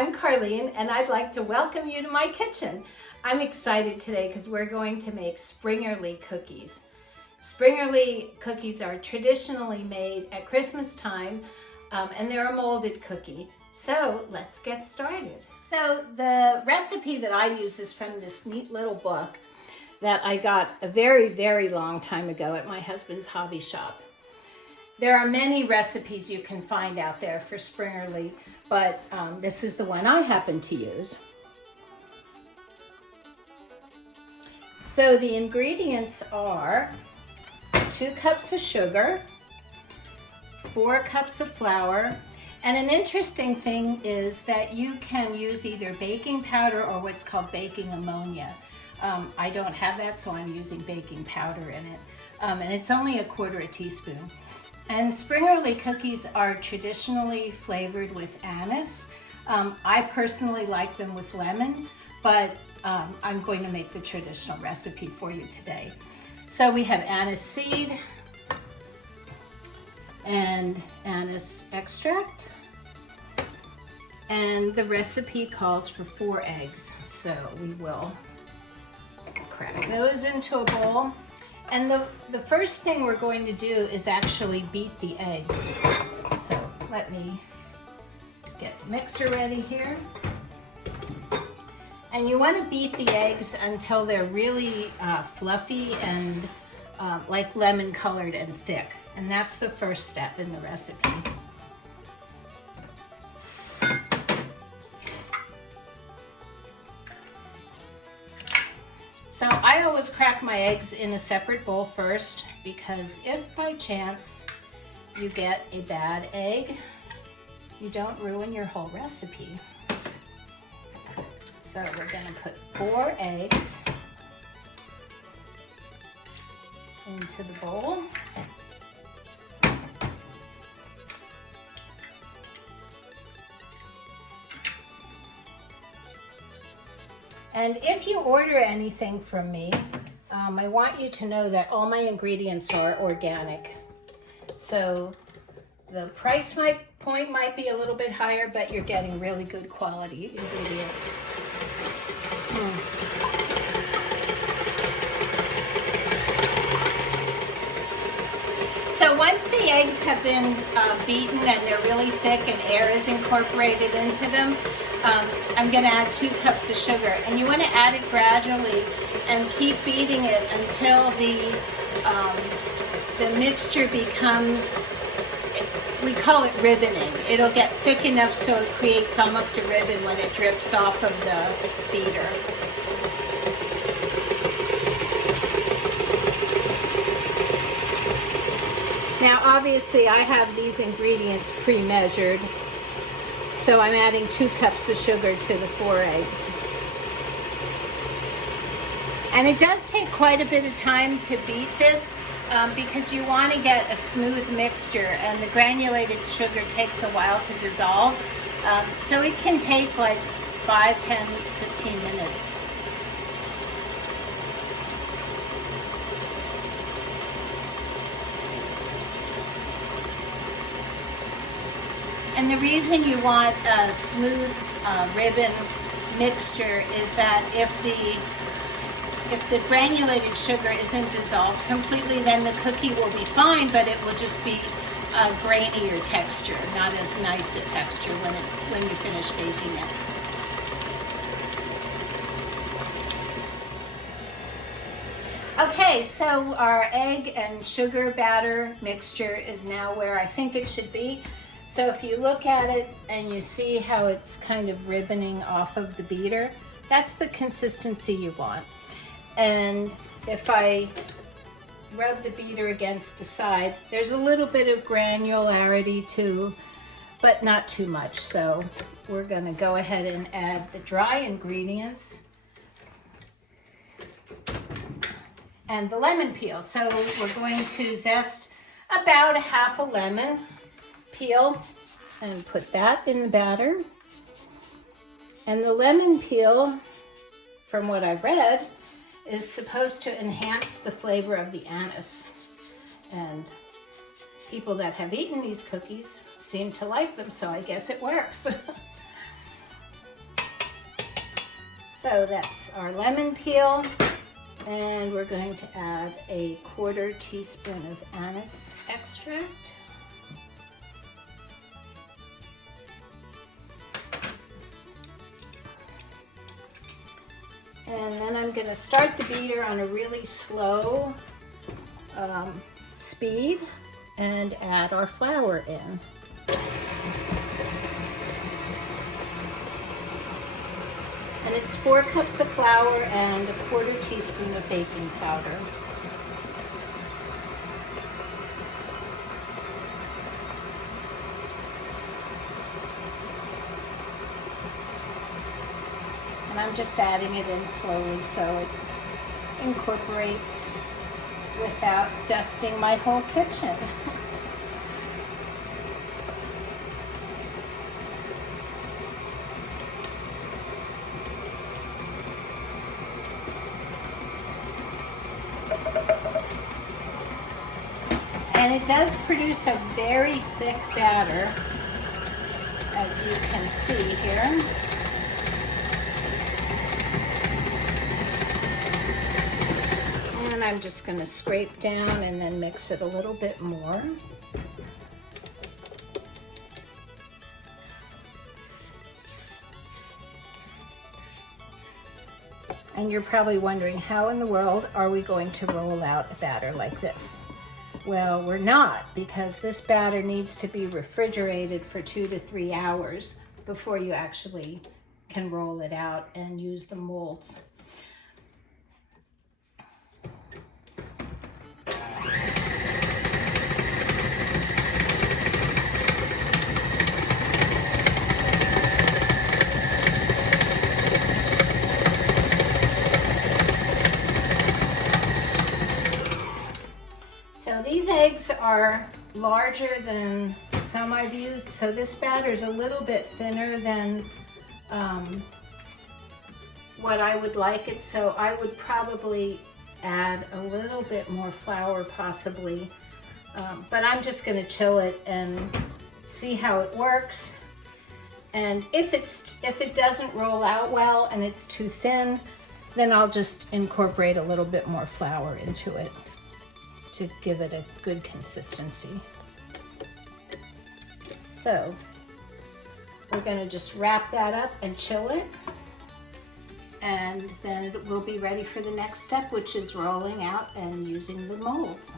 I'm Karlene and I'd like to welcome you to my kitchen. I'm excited today because we're going to make Springerle cookies. Springerle cookies are traditionally made at Christmas time and they're a molded cookie. So let's get started. So the recipe that I use is from this neat little book that I got a very long time ago at my husband's hobby shop. There are many recipes you can find out there for Springerle, but this is the one I happen to use. So the ingredients are 2 cups of sugar, 4 cups of flour, and an interesting thing is that you can use either baking powder or what's called baking ammonia. I don't have that, so I'm using baking powder in it. And it's only 1/4 teaspoon. And Springerle cookies are traditionally flavored with anise. I personally like them with lemon, but I'm going to make the traditional recipe for you today. So we have anise seed and anise extract. And the recipe calls for 4 eggs. So we will crack those into a bowl. And the first thing we're going to do is actually beat the eggs. So let me get the mixer ready here. And you want to beat the eggs until they're really fluffy and like lemon colored and thick. And that's the first step in the recipe. So I always crack my eggs in a separate bowl first, because if by chance you get a bad egg, you don't ruin your whole recipe. So we're going to put 4 eggs into the bowl. And if you order anything from me, I want you to know that all my ingredients are organic. So the price point might be a little bit higher, but you're getting really good quality ingredients. So once the eggs have been beaten and they're really thick and air is incorporated into them, I'm going to add 2 cups of sugar, and you want to add it gradually and keep beating it until the mixture becomes, we call it ribboning. It'll get thick enough so it creates almost a ribbon when it drips off of the beater. Now obviously I have these ingredients pre-measured. So I'm adding 2 cups of sugar to the 4 eggs. And it does take quite a bit of time to beat this because you want to get a smooth mixture, and the granulated sugar takes a while to dissolve. So it can take like 5, 10, 15 minutes. And the reason you want a smooth ribbon mixture is that if the granulated sugar isn't dissolved completely, then the cookie will be fine, but it will just be a grainier texture, not as nice a texture when you finish baking it. Okay, so our egg and sugar batter mixture is now where I think it should be. So if you look at it and you see how it's kind of ribboning off of the beater, that's the consistency you want. And if I rub the beater against the side, there's a little bit of granularity too, but not too much. So we're going to go ahead and add the dry ingredients and the lemon peel. So we're going to zest about 1/2 lemon. Peel and put that in the batter. And the lemon peel, from what I've read, is supposed to enhance the flavor of the anise. And people that have eaten these cookies seem to like them, so I guess it works. So that's our lemon peel, and we're going to add a 1/4 teaspoon of anise extract. And then I'm going to start the beater on a really slow speed and add our flour in. And it's 4 cups of flour and a 1/4 teaspoon of baking powder. And I'm just adding it in slowly so it incorporates without dusting my whole kitchen. And it does produce a very thick batter, as you can see here. And I'm just going to scrape down and then mix it a little bit more. And you're probably wondering, how in the world are we going to roll out a batter like this? Well, we're not, because this batter needs to be refrigerated for 2 to 3 hours before you actually can roll it out and use the molds. So these eggs are larger than some I've used, so this batter is a little bit thinner than what I would like it, so I would probably add a little bit more flour possibly, but I'm just going to chill it and see how it works. And if it doesn't roll out well and it's too thin, then I'll just incorporate a little bit more flour into it to give it a good consistency. So we're going to just wrap that up and chill it, and then it will be ready for the next step, which is rolling out and using the molds.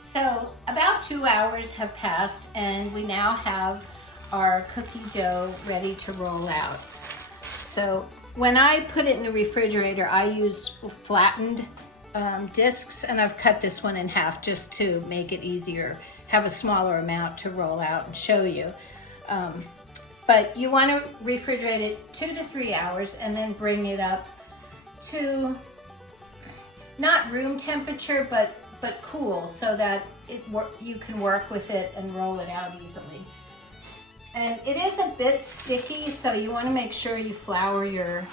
So about 2 hours have passed, and we now have our cookie dough ready to roll out. So when I put it in the refrigerator, I use flattened discs, and I've cut this one in half just to make it easier, have a smaller amount to roll out and show you. But you want to refrigerate it 2 to 3 hours and then bring it up to not room temperature, but cool, so that you can work with it and roll it out easily. And it is a bit sticky, so you want to make sure you flour your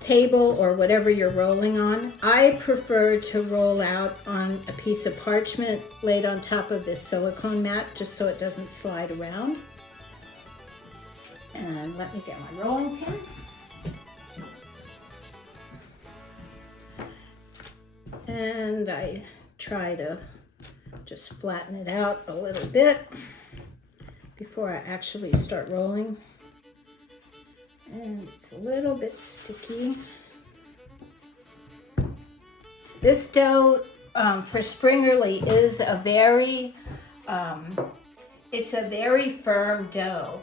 table or whatever you're rolling on. I prefer to roll out on a piece of parchment laid on top of this silicone mat, just so it doesn't slide around. And let me get my rolling pin. And I try to just flatten it out a little bit before I actually start rolling. And it's a little bit sticky. This dough for Springerle is a very, it's a very firm dough.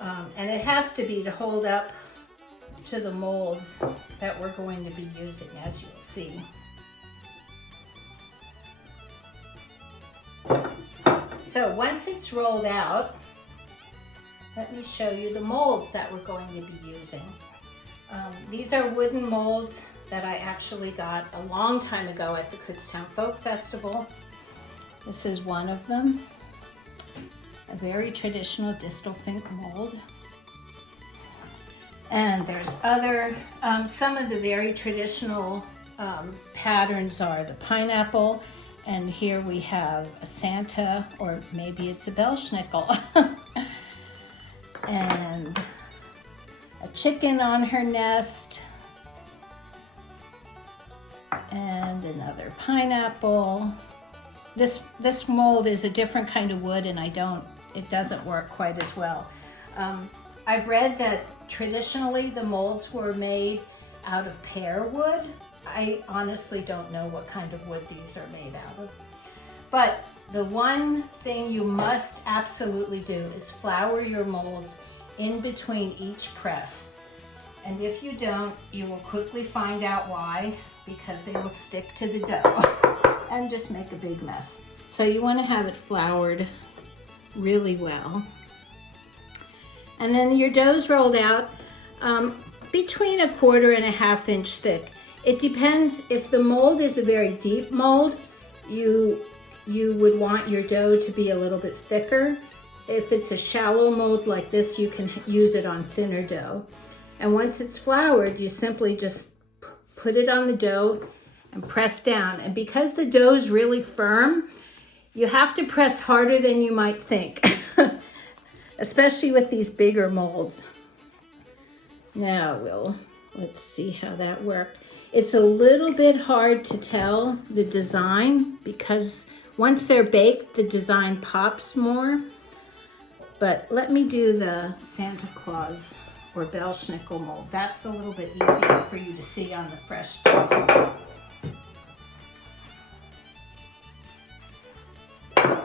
And it has to be to hold up to the molds that we're going to be using, as you'll see. So once it's rolled out, let me show you the molds that we're going to be using. These are wooden molds that I actually got a long time ago at the Kutztown Folk Festival. This is one of them, a very traditional distelfink mold. And there's other, some of the very traditional patterns are the pineapple, and here we have a Santa, or maybe it's a Bellschnickel. and a chicken on her nest, and another pineapple. This mold is a different kind of wood, and it doesn't work quite as well. I've read that traditionally the molds were made out of pear wood. I honestly don't know what kind of wood these are made out of. But the one thing you must absolutely do is flour your molds in between each press. And if you don't, you will quickly find out why, because they will stick to the dough and just make a big mess. So you want to have it floured really well. And then your dough's rolled out between 1/4 and 1/2 inch thick. It depends. If the mold is a very deep mold, you would want your dough to be a little bit thicker. If it's a shallow mold like this, you can use it on thinner dough. And once it's floured, you simply just put it on the dough and press down. And because the dough is really firm, you have to press harder than you might think, especially with these bigger molds. Now let's see how that worked. It's a little bit hard to tell the design because once they're baked, the design pops more. But let me do the Santa Claus or Belschnickel mold. That's a little bit easier for you to see on the fresh dough.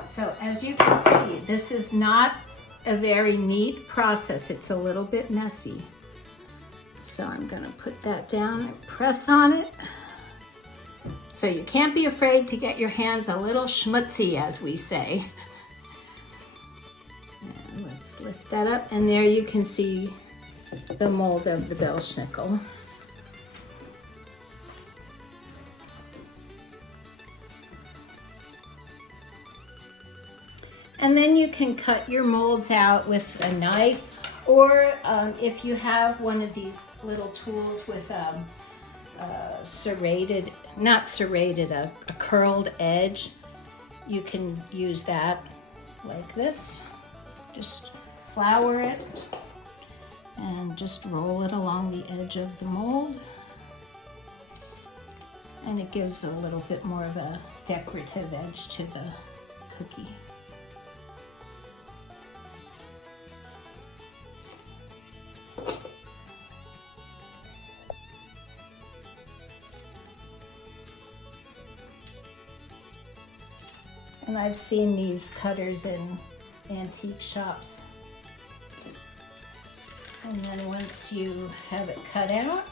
So as you can see, this is not a very neat process. It's a little bit messy. So I'm gonna put that down and press on it. So you can't be afraid to get your hands a little schmutzy, as we say. And let's lift that up, and there you can see the mold of the Belschnickel. And then you can cut your molds out with a knife, or if you have one of these little tools with a curled edge, you can use that like this. Just flour it and just roll it along the edge of the mold. And it gives a little bit more of a decorative edge to the cookie. And I've seen these cutters in antique shops. And then once you have it cut out,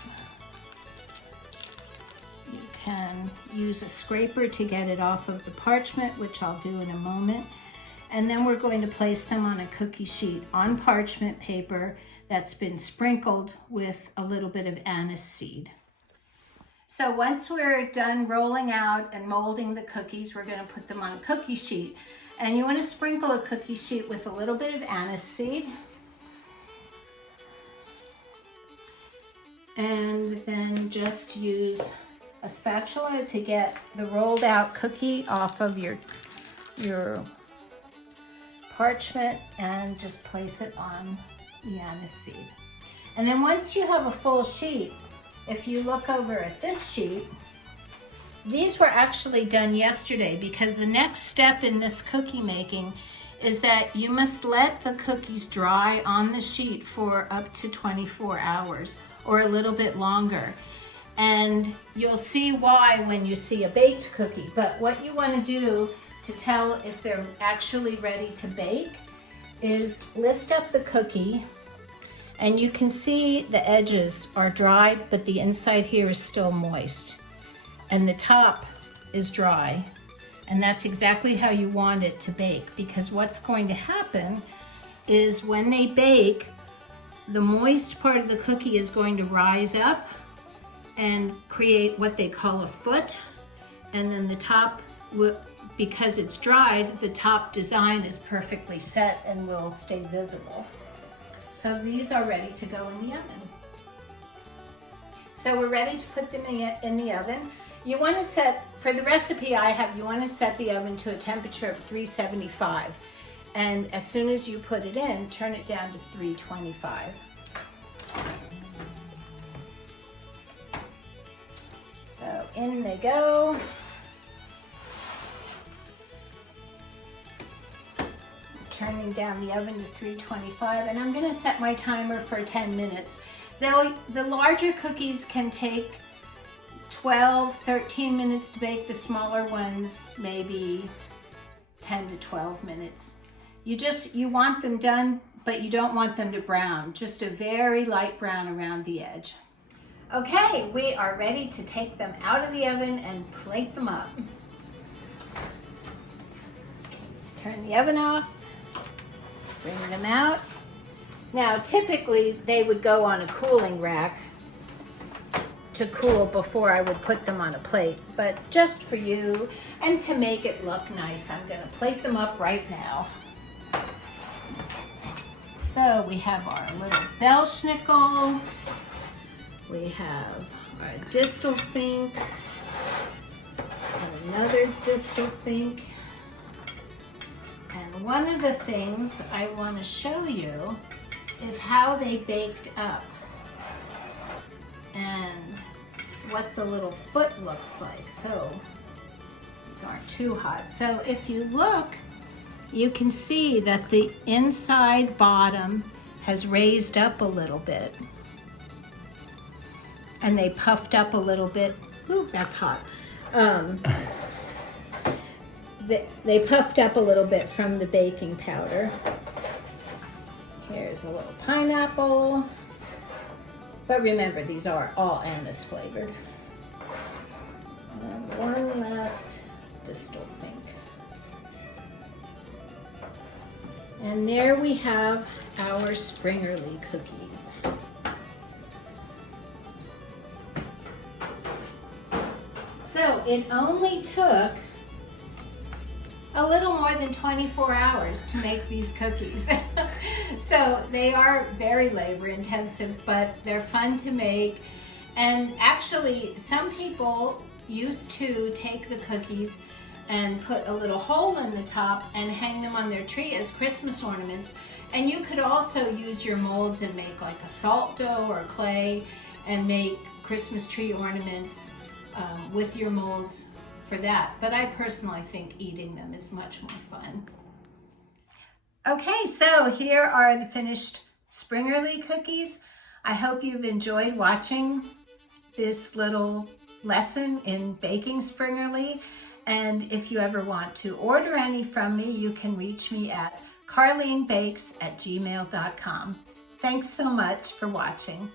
you can use a scraper to get it off of the parchment, which I'll do in a moment. And then we're going to place them on a cookie sheet on parchment paper that's been sprinkled with a little bit of anise seed. So once we're done rolling out and molding the cookies, we're going to put them on a cookie sheet. And you want to sprinkle a cookie sheet with a little bit of anise seed. And then just use a spatula to get the rolled out cookie off of your parchment and just place it on the anise seed. And then once you have a full sheet, if you look over at this sheet, these were actually done yesterday because the next step in this cookie making is that you must let the cookies dry on the sheet for up to 24 hours or a little bit longer. And you'll see why when you see a baked cookie. But what you want to do to tell if they're actually ready to bake is lift up the cookie. And you can see the edges are dry, but the inside here is still moist. And the top is dry. And that's exactly how you want it to bake, because what's going to happen is when they bake, the moist part of the cookie is going to rise up and create what they call a foot. And then the top, because it's dried, the top design is perfectly set and will stay visible. So these are ready to go in the oven. So we're ready to put them in the oven. You want to set, for the recipe I have, you want to set the oven to a temperature of 375. And as soon as you put it in, turn it down to 325. So in they go. Turning down the oven to 325, and I'm gonna set my timer for 10 minutes. The larger cookies can take 12, 13 minutes to bake. The smaller ones, maybe 10 to 12 minutes. You want them done, but you don't want them to brown, just a very light brown around the edge. Okay, we are ready to take them out of the oven and plate them up. Let's turn the oven off, bring them out. Now, typically they would go on a cooling rack to cool before I would put them on a plate, but just for you and to make it look nice, I'm gonna plate them up right now. So we have our little Bellschnickel, we have our distal fink, and another distal fink. And one of the things I want to show you is how they baked up and what the little foot looks like. So these aren't too hot. So if you look, you can see that the inside bottom has raised up a little bit. And they puffed up a little bit. Ooh, that's hot. They puffed up a little bit from the baking powder. Here's a little pineapple. But remember, these are all anise flavored. And one last distal fink. And there we have our Springerle cookies. So it only took a little more than 24 hours to make these cookies. So they are very labor intensive, but they're fun to make. And actually, some people used to take the cookies and put a little hole in the top and hang them on their tree as Christmas ornaments. And you could also use your molds and make like a salt dough or clay and make Christmas tree ornaments with your molds for that. But I personally think eating them is much more fun. Okay, so here are the finished Springerle cookies. I hope you've enjoyed watching this little lesson in baking Springerle. And if you ever want to order any from me, you can reach me at karlenebakes@gmail.com. Thanks so much for watching.